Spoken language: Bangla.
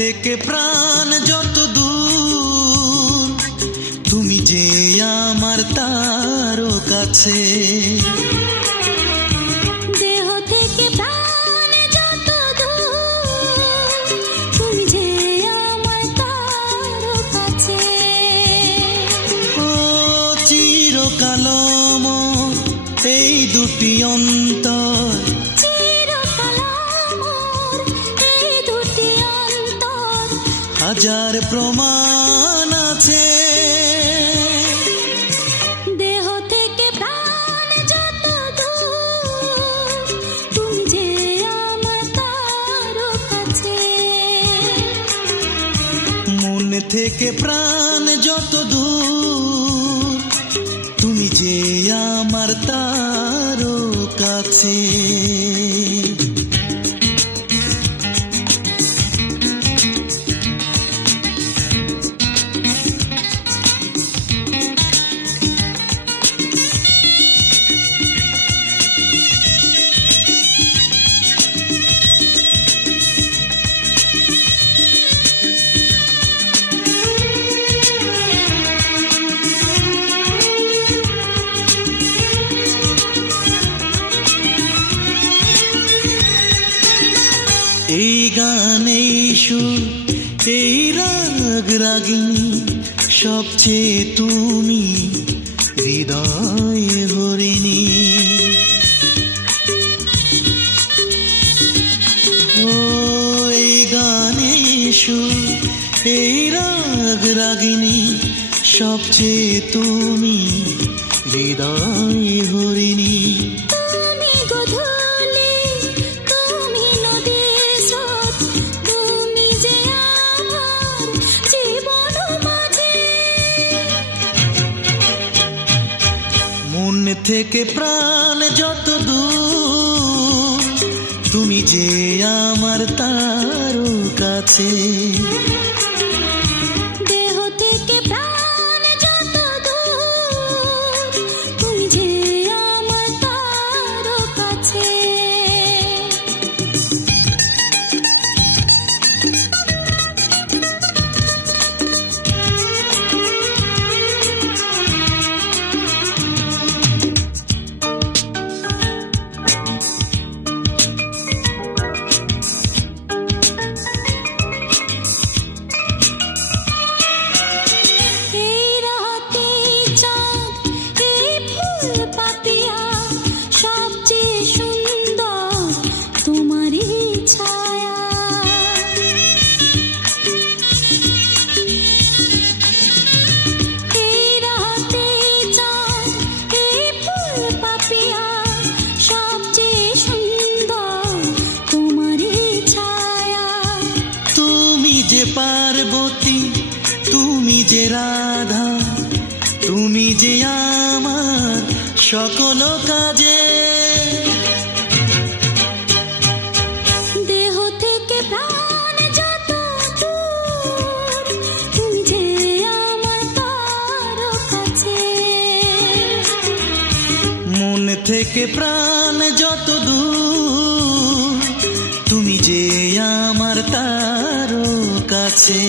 থেকে প্রাণ যত দূর, তুমি যে আমার তারও কাছে। দেহ থেকে প্রাণ যত দূর, তুমি যে আমার তারও কাছে। ও চিরকাল মোর এই দুটি অন্তর, চিরকাল মোর এই দুটি অন্তর, হাজার প্রমাণ আছে। দেহ থেকে প্রাণ যত দূর, তুমি যে আমার তারও কাছে। মন থেকে প্রাণ যত দূর, তুমি যে আমার তারও কাছে। এই গানে সুর, এই রাগ রাগিনী, সবচেয়ে তুমি হৃদয় হরিণী। ও এই গানে সুর, এই রাগ রাগিনী, সবচেয়ে তুমি হৃদয় হরিণী। তুমি গধূলি, তুমি নদীর স্রোত, তুমি যে আমার জীবন মাঝে। মন থেকে প্রাণ যত দূর, তুমি যে আমার তারও কাছে। দেহ থেকে প্রাণ যত দূর, তুমি যে আমার তারও কাছে। এই রাতে চাঁদ, এই ফুল পাপিয়া, সবচেয়ে সুন্দর তোমারই ছায়া। এই রাতে চাঁদ, এই ফুল পাপিয়া, সবচেয়ে সুন্দর তোমারই ছায়া। তুমি যে পার্বতী, তুমি যে রাধা, তুমি যে আমার সকল কাজে। দেহ থেকে প্রাণ যত দূর, তুমি যে আমার তারও কাছে। মন থেকে প্রাণ যত দূর, তুমি যে আমার তারও কাছে।